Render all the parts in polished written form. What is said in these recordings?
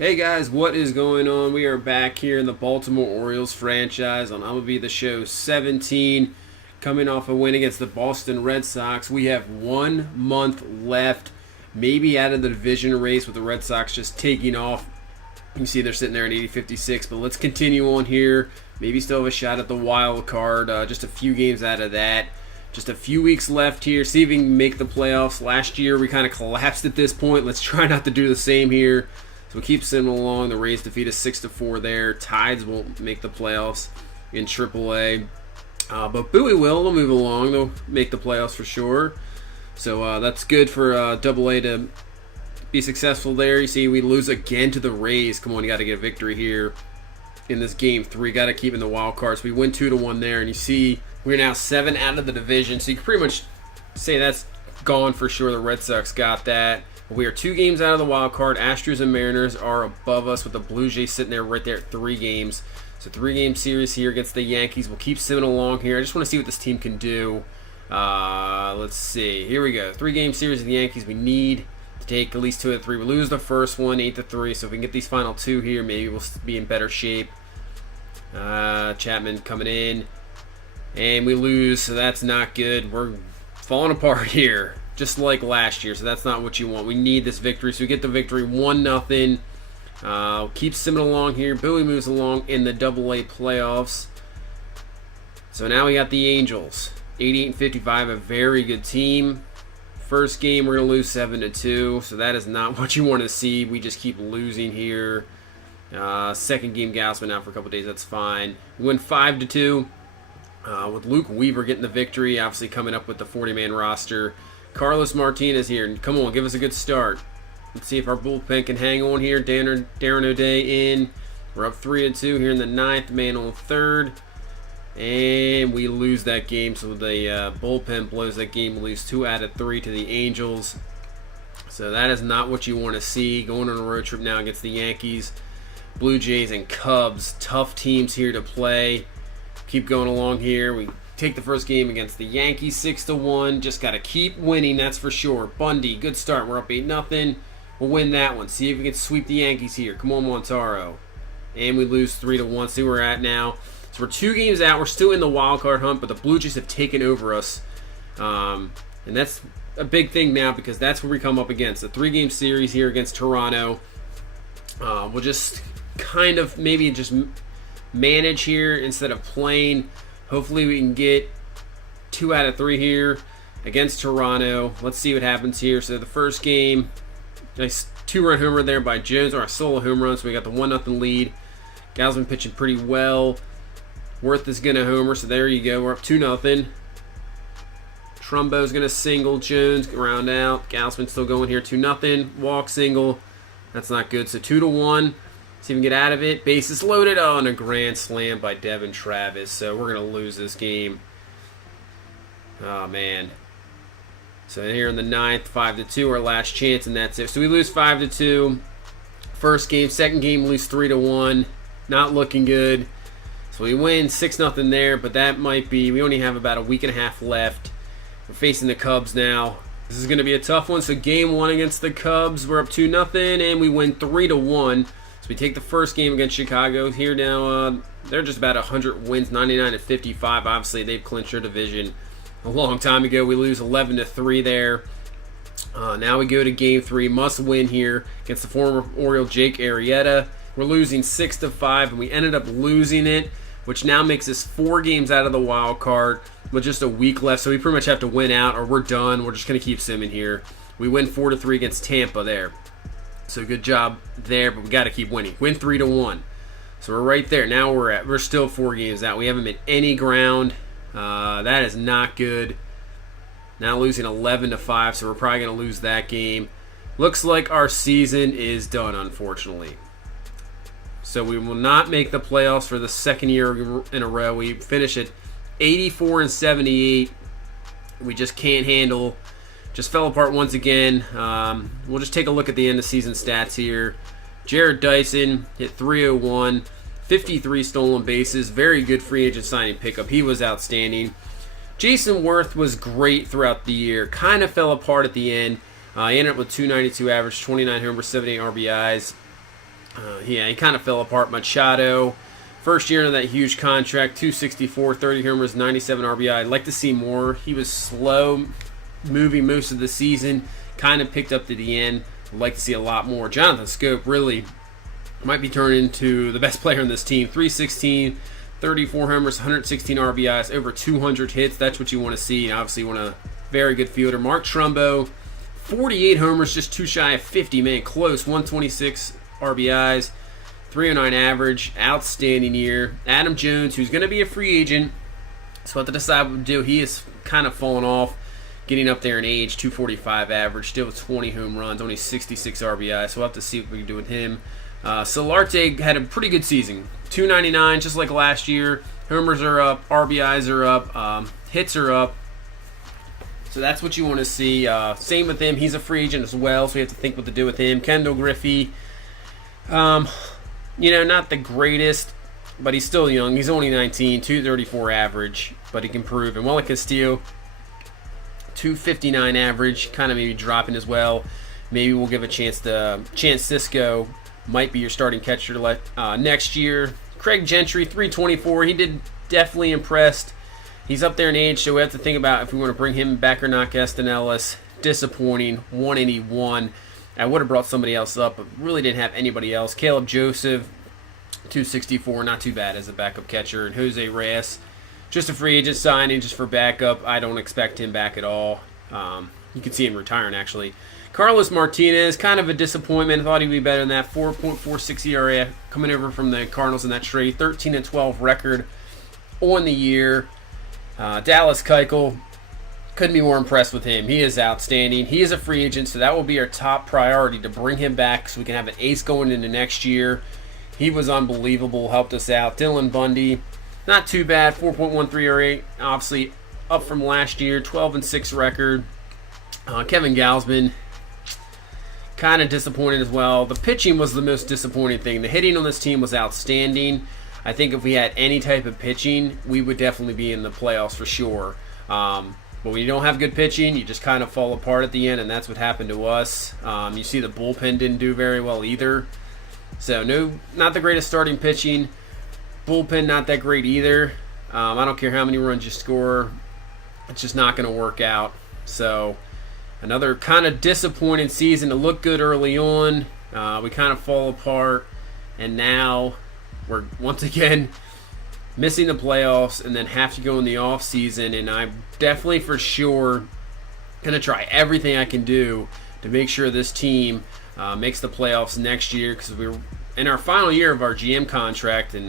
Hey guys, what is going on? We are back here in the Baltimore Orioles franchise on MLB The Show 17, coming off a win against the Boston Red Sox. We have 1 month left, maybe out of the division race with the Red Sox just taking off. You see they're sitting there at 80-56, but let's continue on here. Maybe still have a shot at the wild card, just a few games out of that. Just a few weeks left here, see if we can make the playoffs. Last year we kind of collapsed at this point. Let's try not to do the same here. So we keep sending along. The Rays defeat us 6-4 there. Tides won't make the playoffs in AAA. But Bowie will. They'll move along. They'll make the playoffs for sure. So that's good for AA to be successful there. You see we lose again to the Rays. Come on, you got to get a victory here in this game 3. Got to keep in the wild cards. We win 2-1 there. And you see we're now 7 out of the division. So you can pretty much say that's gone for sure. The Red Sox got that. We are 2 games out of the wild card. Astros and Mariners are above us with the Blue Jays sitting there right there at 3 games. So 3-game series here against the Yankees. We'll keep simming along here. I just want to see what this team can do. Let's see. Here we go. 3-game series of the Yankees. We need to take at least 2 out of 3. We lose the first one, 8-3. So if we can get these final 2 here, maybe we'll be in better shape. Chapman coming in. And we lose, so that's not good. We're falling apart here, just like last year, so that's not what you want. We need this victory, so we get the victory 1-0. Keep simming along here. Bowie moves along in the AA playoffs. So now we got the Angels, 88-55, a very good team. First game, we're going to lose 7-2, so that is not what you want to see. We just keep losing here. Second game, Gausman out for a couple days, that's fine. We win 5-2. With Luke Weaver getting the victory, obviously coming up with the 40-man roster. Carlos Martinez here. Come on, give us a good start. Let's see if our bullpen can hang on here. Darren O'Day in. We're up 3-2 here in the 9th. Man on 3rd. And we lose that game. So the bullpen blows that game. We lose 2 out of 3 to the Angels. So that is not what you want to see. Going on a road trip now against the Yankees, Blue Jays, and Cubs. Tough teams here to play. Keep going along here. We take the first game against the Yankees 6-1. Just got to keep winning, that's for sure. Bundy, good start. We're up 8-0. We'll win that one. See if we can sweep the Yankees here. Come on, Montaro. And we lose 3-1. See where we're at now. So we're 2 games out. We're still in the wild card hunt, but the Blue Jays have taken over us. And that's a big thing now because that's where we come up against. A 3-game series here against Toronto. We'll just kind of maybe just manage here instead of playing. Hopefully we can get 2 out of 3 here against Toronto. Let's see what happens here. So the first game, nice 2-run homer there by Jones, or a solo home run. So we got the 1-0 lead. Gausman pitching pretty well. Worth is going to homer, so there you go. We're up 2-0. Trumbo's going to single. Jones round out. Gausman still going here. 2-0. Walk, single. That's not good. So 2-1. See if we can get out of it. Bases loaded. Oh, and a grand slam by Devin Travis. So we're going to lose this game. Oh, man. So here in the 9th, 5-2, our last chance, and that's it. So we lose 5-2. First game. Second game, lose 3-1. Not looking good. So we win 6-0 there, but that might be, we only have about a week and a half left. We're facing the Cubs now. This is going to be a tough one. So game 1 against the Cubs, we're up 2-0, and we win 3-1. We take the first game against Chicago here now. They're just about 100 wins, 99-55. Obviously, they've clinched their division a long time ago. We lose 11-3 there. Now we go to game 3. Must win here against the former Oriole Jake Arrieta. We're losing 6-5, and we ended up losing it, which now makes us 4 games out of the wild card with just a week left. So we pretty much have to win out, or we're done. We're just going to keep simming here. We win 4-3 against Tampa there. So good job there, but we got to keep winning. Win 3-1. So we're right there. Now we're still 4 games out. We haven't made any ground. That is not good. Now losing 11-5, so we're probably going to lose that game. Looks like our season is done, unfortunately. So we will not make the playoffs for the second year in a row. We finish at 84-78. We just can't handle. Just fell apart once again. We'll just take a look at the end of season stats here. Jared Dyson hit 301, 53 stolen bases. Very good free agent signing pickup. He was outstanding. Jason Worth was great throughout the year. Kind of fell apart at the end. He ended up with 292 average, 29 homers, 78 RBIs. Yeah, he kind of fell apart. Machado, first year into that huge contract, 264, 30 homers, 97 RBI. I'd like to see more. He was slow moving most of the season, kind of picked up to the end. I'd like to see a lot more. Jonathan Scope really might be turning into the best player on this team. 316, 34 homers, 116 RBIs, over 200 hits. That's what you want to see. And obviously, you want a very good fielder. Mark Trumbo, 48 homers, just too shy of 50. Man, close. 126 RBIs, 309 average. Outstanding year. Adam Jones, who's going to be a free agent, so we'll have to decide what to do. He is kind of falling off, getting up there in age. 245 average, still with 20 home runs, only 66 RBIs. So we'll have to see what we can do with him. Solarte had a pretty good season. 299, just like last year. Homers are up, RBIs are up, hits are up. So that's what you want to see. Same with him. He's a free agent as well, so we have to think what to do with him. Kendall Griffey, not the greatest, but he's still young. He's only 19, 234 average, but he can improve. And Wally Castillo, 259 average, kind of maybe dropping as well. Maybe we'll give a chance to Chance Sisco. Might be your starting catcher next year. Craig Gentry, 324. He did definitely impressed. He's up there in age, so we have to think about if we want to bring him back or not. Gaston Ellis, disappointing, 181. I would have brought somebody else up, but really didn't have anybody else. Caleb Joseph, 264, not too bad as a backup catcher. And Jose Reyes, just a free agent signing, just for backup. I don't expect him back at all. You can see him retiring, actually. Carlos Martinez, kind of a disappointment. I thought he'd be better than that. 4.46 ERA coming over from the Cardinals in that trade. 13-12 record on the year. Dallas Keuchel, couldn't be more impressed with him. He is outstanding. He is a free agent, so that will be our top priority to bring him back so we can have an ace going into next year. He was unbelievable, helped us out. Dylan Bundy, not too bad. 4.13 ERA, obviously up from last year. 12-6 record. Kevin Gausman, kind of disappointed as well. The pitching was the most disappointing thing. The hitting on this team was outstanding. I think if we had any type of pitching, we would definitely be in the playoffs for sure. But when you don't have good pitching, you just kind of fall apart at the end, and that's what happened to us. You see the bullpen didn't do very well either. So, no, not the greatest starting pitching. Bullpen, not that great either. I don't care how many runs you score. It's just not going to work out. So, another kind of disappointing season. It looked good early on. We kind of fall apart, and now we're once again missing the playoffs and then have to go in the off season. And I'm definitely for sure going to try everything I can do to make sure this team makes the playoffs next year, because we're in our final year of our GM contract, and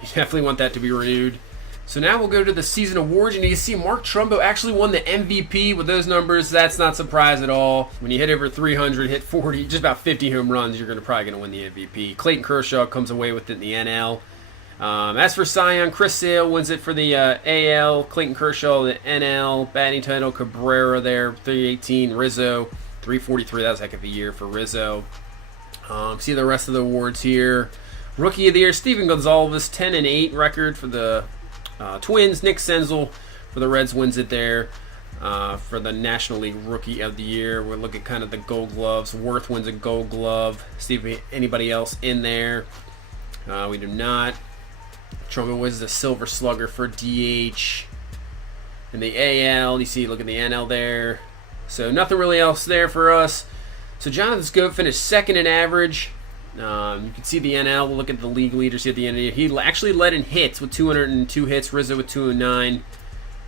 you definitely want that to be renewed. So now we'll go to the season awards, and you can see Mark Trumbo actually won the MVP with those numbers. That's not a surprise at all. When you hit over 300, hit 40, just about 50 home runs, you're probably going to win the MVP. Clayton Kershaw comes away with it in the NL. As for Cy Young, Chris Sale wins it for the AL. Clayton Kershaw, the NL. Batting title, Cabrera there, 318. Rizzo, 343. That was a heck of a year for Rizzo. See the rest of the awards here. Rookie of the Year, Steven Gonzalez, 10-8 record for the Twins. Nick Senzel for the Reds wins it there for the National League Rookie of the Year. We'll look at kind of the Gold Gloves. Worth wins a Gold Glove. See if anybody else in there. We do not. Trumbo wins the Silver Slugger for DH. In the AL, you see, look at the NL there. So nothing really else there for us. So Jonathan Scope finished second in average. You can see the NL. We'll look at the league leaders here at the end of the year. He actually led in hits with 202 hits. Rizzo with 209.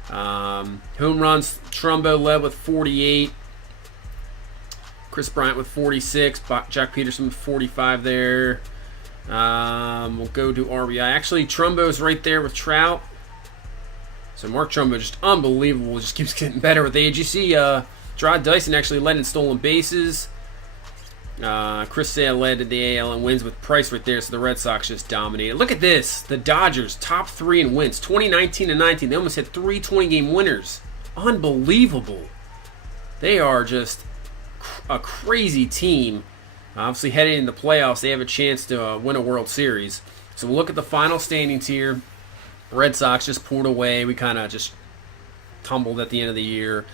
Home runs, Trumbo led with 48. Chris Bryant with 46. Jack Peterson with 45 there. We'll go to RBI. Actually, Trumbo's right there with Trout. So Mark Trumbo just unbelievable. Just keeps getting better with age. You see Gerard Dyson actually led in stolen bases. Chris Sale led to the AL and wins with Price right there, so the Red Sox just dominated. Look at this. The Dodgers, top 3 in wins, 2019-19. They almost had 3 20-game winners. Unbelievable. They are just a crazy team. Obviously, heading into the playoffs, they have a chance to win a World Series. So we'll look at the final standings here. Red Sox just pulled away. We kind of just tumbled at the end of the year.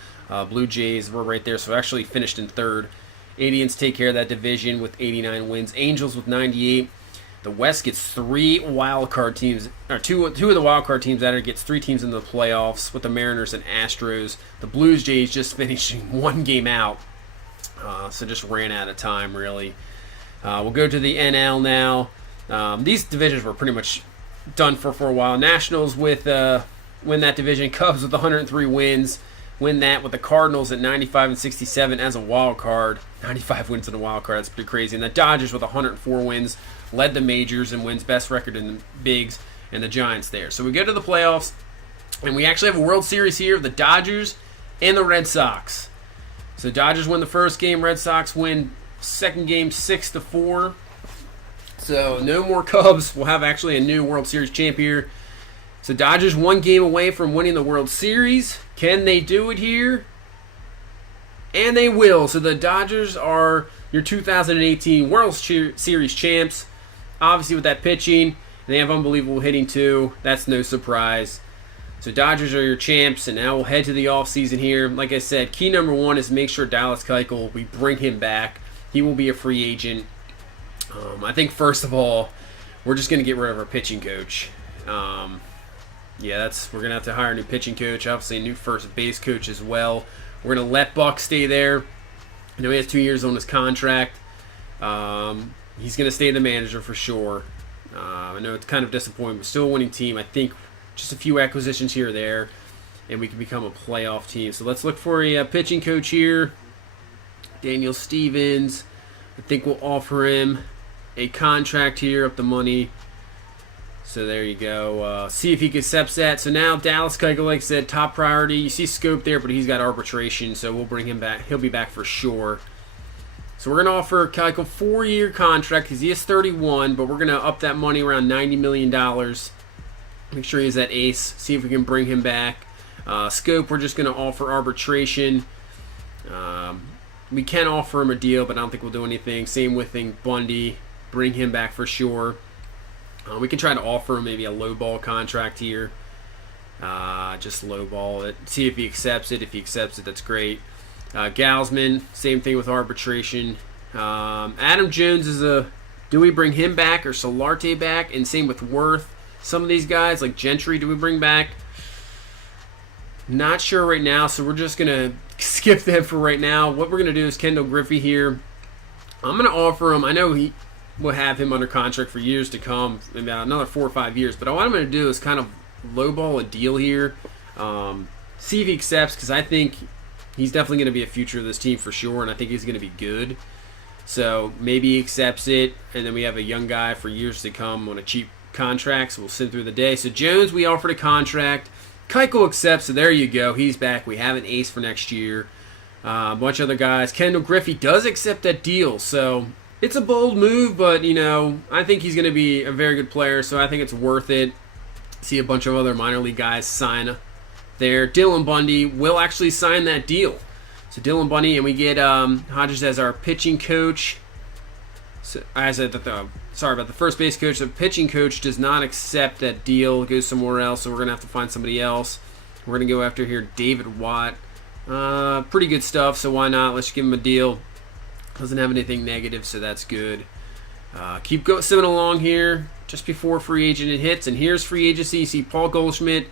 Blue Jays were right there, so actually finished in third Indians take care of that division with 89 wins. Angels with 98. The West gets 3 wild card teams, or two of the wild card teams out. It gets 3 teams in the playoffs with the Mariners and Astros. The Blues Jays just finishing 1 game out, so just ran out of time really. We'll go to the NL now. These divisions were pretty much done for a while. Nationals with win that division. Cubs with 103 wins. Win that with the Cardinals at 95 and 67 as a wild card. 95 wins in a wild card. That's pretty crazy. And the Dodgers with 104 wins led the majors and wins best record in the bigs, and the Giants there. So we go to the playoffs, and we actually have a World Series here. The Dodgers and the Red Sox. So Dodgers win the first game. Red Sox win second game 6-4. So no more Cubs. We'll have actually a new World Series champ here. So Dodgers 1 game away from winning the World Series. Can they do it here? And they will. So the Dodgers are your 2018 World Series champs. Obviously with that pitching, they have unbelievable hitting too. That's no surprise. So Dodgers are your champs, and now we'll head to the offseason here. Like I said, key number 1 is make sure Dallas Keuchel, we bring him back. He will be a free agent. I think first of all, we're just going to get rid of our pitching coach. We're going to have to hire a new pitching coach, obviously a new first base coach as well. We're going to let Buck stay there. I know he has 2 years on his contract. He's going to stay the manager for sure. I know it's kind of disappointing, but still a winning team. I think just a few acquisitions here or there, and we can become a playoff team. So let's look for a pitching coach here. Daniel Stevens. I think we'll offer him a contract here, up the money. So there you go. See if he accepts that. So now Dallas Keuchel, like I said, top priority. You see Scope there, but he's got arbitration, so we'll bring him back. He'll be back for sure. So we're going to offer Keuchel 4-year contract because he is 31, but we're going to up that money around $90 million. Make sure he's that ace. See if we can bring him back. Scope, we're just going to offer arbitration. We can offer him a deal, but I don't think we'll do anything. Same with Bundy. Bring him back for sure. We can try to offer him maybe a lowball contract here. Just lowball it. See if he accepts it. If he accepts it, that's great. Galsman, same thing with arbitration. Adam Jones is do we bring him back or Solarte back? And same with Worth. Some of these guys, like Gentry, do we bring back? Not sure right now, so we're just going to skip them for right now. What we're going to do is Kendall Griffey here. I'm going to offer him, I know we'll have him under contract for years to come, maybe another 4 or 5 years, but what I'm going to do is kind of lowball a deal here. See if he accepts, because I think he's definitely going to be a future of this team for sure, and I think he's going to be good. So maybe he accepts it, and then we have a young guy for years to come on a cheap contract, so we'll sit through the day. So Jones, we offered a contract. Keuchel accepts, so there you go. He's back. We have an ace for next year. A bunch of other guys. Kendall Griffey does accept that deal, so it's a bold move, but, I think he's going to be a very good player, so I think it's worth it. See a bunch of other minor league guys sign there. Dylan Bundy will actually sign that deal. So Dylan Bundy, and we get Hodges as our pitching coach. So, sorry about the first base coach. The pitching coach does not accept that deal. Goes somewhere else, so we're going to have to find somebody else. We're going to go after here David Watt. Pretty good stuff, so why not? Let's give him a deal. Doesn't have anything negative, so that's good. Keep simming along here just before free agent it hits, and here's free agency. You see Paul Goldschmidt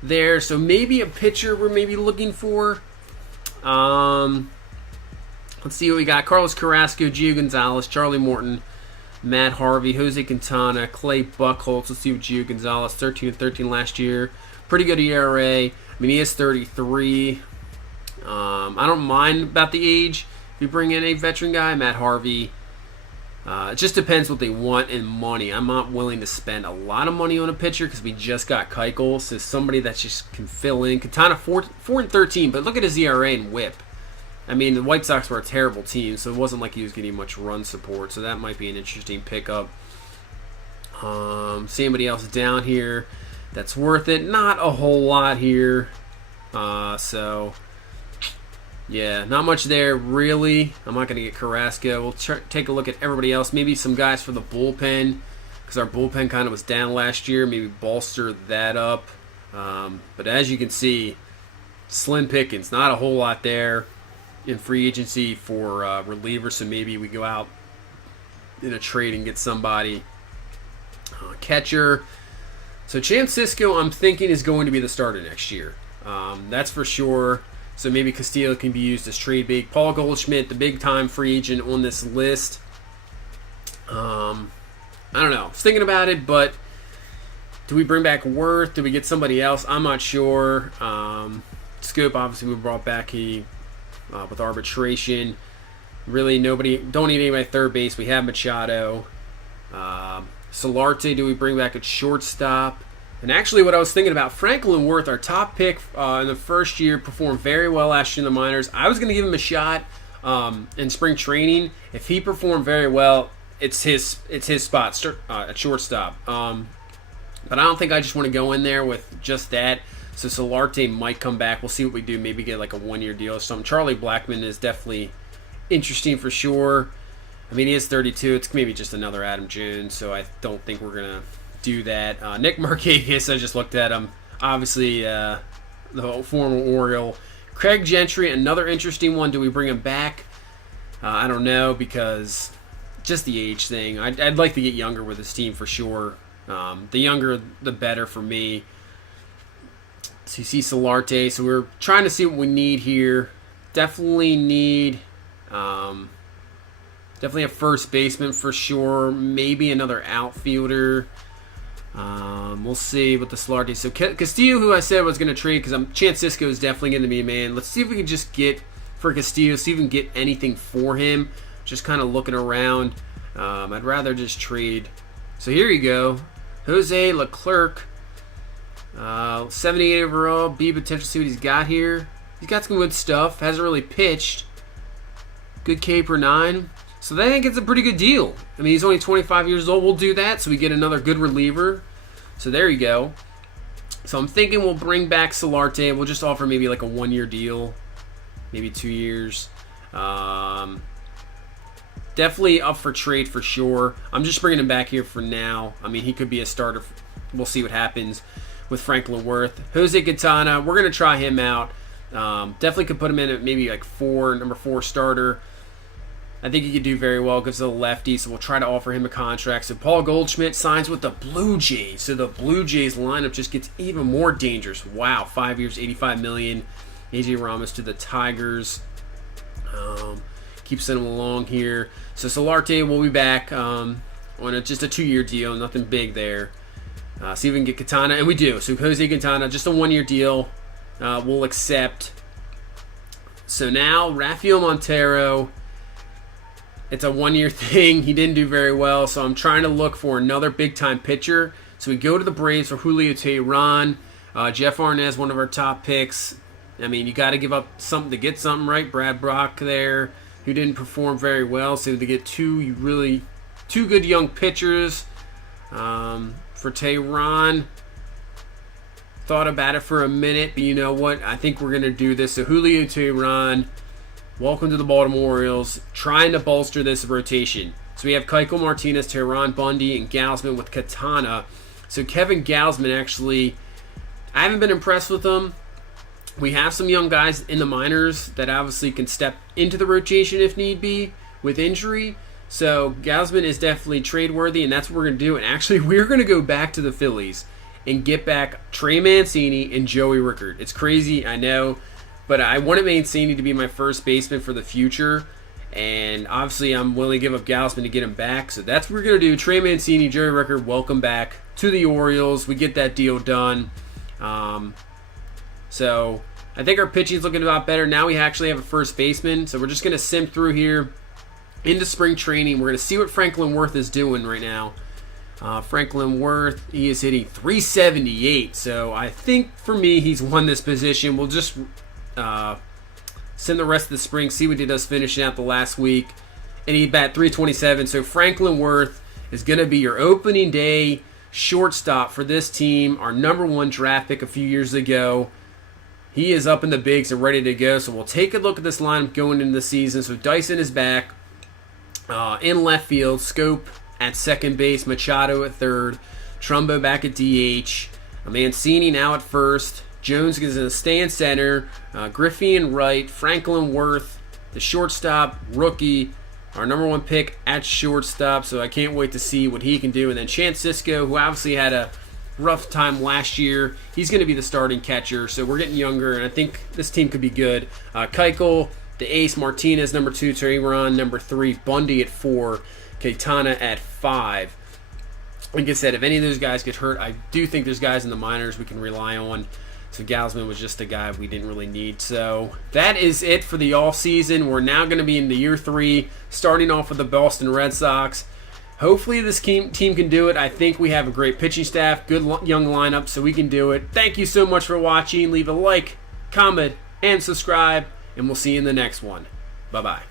there, so maybe a pitcher we're maybe looking for. Let's see what we got. Carlos Carrasco, Gio Gonzalez, Charlie Morton, Matt Harvey, Jose Quintana, Clay Buchholz. Let's see what Gio Gonzalez, 13-13 last year. Pretty good ERA. I mean, he is 33. I don't mind about the age. If you bring in a veteran guy, Matt Harvey, it just depends what they want in money. I'm not willing to spend a lot of money on a pitcher because we just got Keuchel, so somebody that just can fill in. Quintana 4-13, but look at his ERA and WHIP. I mean, the White Sox were a terrible team, so it wasn't like he was getting much run support, so that might be an interesting pickup. See anybody else down here that's worth it? Not a whole lot here. So, yeah, not much there, really. I'm not going to get Carrasco. We'll take a look at everybody else. Maybe some guys for the bullpen, because our bullpen kind of was down last year. Maybe bolster that up. But as you can see, slim pickings. Not a whole lot there. in free agency for relievers, so maybe we go out in a trade and get somebody. Catcher. So Chance Sisco, I'm thinking, is going to be the starter next year. That's for sure. So maybe Castillo can be used as trade bait. Paul Goldschmidt, the big-time free agent on this list. I don't know. I was thinking about it, but do we bring back Worth? Do we get somebody else? I'm not sure. Scope, obviously, we brought back with arbitration. Really, don't need anybody at third base. We have Machado. Solarte, do we bring back at shortstop? And actually, what I was thinking about, Franklin Worth, our top pick in the first year, performed very well last year in the minors. I was going to give him a shot in spring training. If he performed very well, it's his spot at shortstop. But I don't think I just want to go in there with just that. So Solarte might come back. We'll see what we do. Maybe get like a one-year deal or something. Charlie Blackmon is definitely interesting for sure. I mean, he is 32. It's maybe just another Adam Jones, so I don't think we're going to do that. Nick Markakis, I just looked at him. Obviously, the former Oriole. Craig Gentry, another interesting one. Do we bring him back? I don't know, because just the age thing. I'd like to get younger with his team for sure. The younger, the better for me. So you see Solarte. So we're trying to see what we need here. Definitely need... definitely a first baseman for sure. Maybe another outfielder. We'll see with the Solarte. So Castillo, who I said was going to trade, because Chance Sisco is definitely going to be a man. Let's see if we can just get for Castillo, see if we can get anything for him. Just kind of looking around. I'd rather just trade. So here you go. Jose Leclerc. 78 overall. Be potential. See what he's got here. He's got some good stuff. Hasn't really pitched. Good K per 9. So I think it's a pretty good deal. I mean, he's only 25 years old. We'll do that, so we get another good reliever. So there you go. So I'm thinking we'll bring back Solarte. We'll just offer maybe like a one-year deal, maybe 2 years. Definitely up for trade for sure. I'm just bringing him back here for now. I mean, he could be a starter. We'll see what happens with Franklin Worth. Jose Quintana, we're going to try him out. Definitely could put him in at maybe like number 4 starter. I think he could do very well because he's a lefty, so we'll try to offer him a contract. So Paul Goldschmidt signs with the Blue Jays. So the Blue Jays lineup just gets even more dangerous. Wow, 5 years, $85 million. AJ Ramos to the Tigers. Keep sending him along here. So Solarte will be back on just a 2-year deal. Nothing big there. See if we can get Quintana, and we do. So Jose Quintana, just a 1-year deal. We'll accept. So now Rafael Montero. It's a 1-year thing. He didn't do very well, so I'm trying to look for another big-time pitcher. So we go to the Braves for Julio Teheran. Jeff Arnaz, one of our top picks. I mean, you got to give up something to get something, right? Brad Brock there, who didn't perform very well. So to get two good young pitchers for Teheran. Thought about it for a minute, but you know what? I think we're going to do this. So Julio Teheran, welcome to the Baltimore Orioles, trying to bolster this rotation. So we have Keuchel, Martinez, Teheran, Bundy, and Gausman with Quintana. So Kevin Gausman, actually, I haven't been impressed with him. We have some young guys in the minors that obviously can step into the rotation if need be with injury. So Gausman is definitely trade-worthy, and that's what we're going to do. And actually, we're going to go back to the Phillies and get back Trey Mancini and Joey Rickard. It's crazy, I know, but I wanted Mancini to be my first baseman for the future, and obviously I'm willing to give up Gausman to get him back, so that's what we're going to do. Trey Mancini, Joey Rickard, welcome back to the Orioles. We get that deal done. So I think our pitching's looking a lot better. Now we actually have a first baseman, so we're just going to sim through here into spring training. We're going to see what Franklin Worth is doing right now. Franklin Worth, he is hitting 378, so I think for me he's won this position. We'll just send the rest of the spring, see what he does finishing out the last week, and he bat 327. So Franklin Worth is going to be your opening day shortstop for this team, our number 1 draft pick a few years ago. He is up in the bigs and ready to go, so we'll take a look at this lineup going into the season. So Dyson is back in left field, Scope at second base, Machado at third, Trumbo back at DH, Mancini now at first, Jones is going to stay in center, Griffey in right, Franklin Worth the shortstop, rookie, our number 1 pick at shortstop. So I can't wait to see what he can do. And then Chance Sisco, who obviously had a rough time last year, he's going to be the starting catcher. So we're getting younger, and I think this team could be good. Keuchel, the ace, Martinez, number 2, Tehran, number 3, Bundy at 4, Keitana at 5. Like I said, if any of those guys get hurt, I do think there's guys in the minors we can rely on. So Gausman was just a guy we didn't really need. So that is it for the offseason. We're now going to be into year 3, starting off with the Boston Red Sox. Hopefully this team can do it. I think we have a great pitching staff, good young lineup, so we can do it. Thank you so much for watching. Leave a like, comment, and subscribe, and we'll see you in the next one. Bye-bye.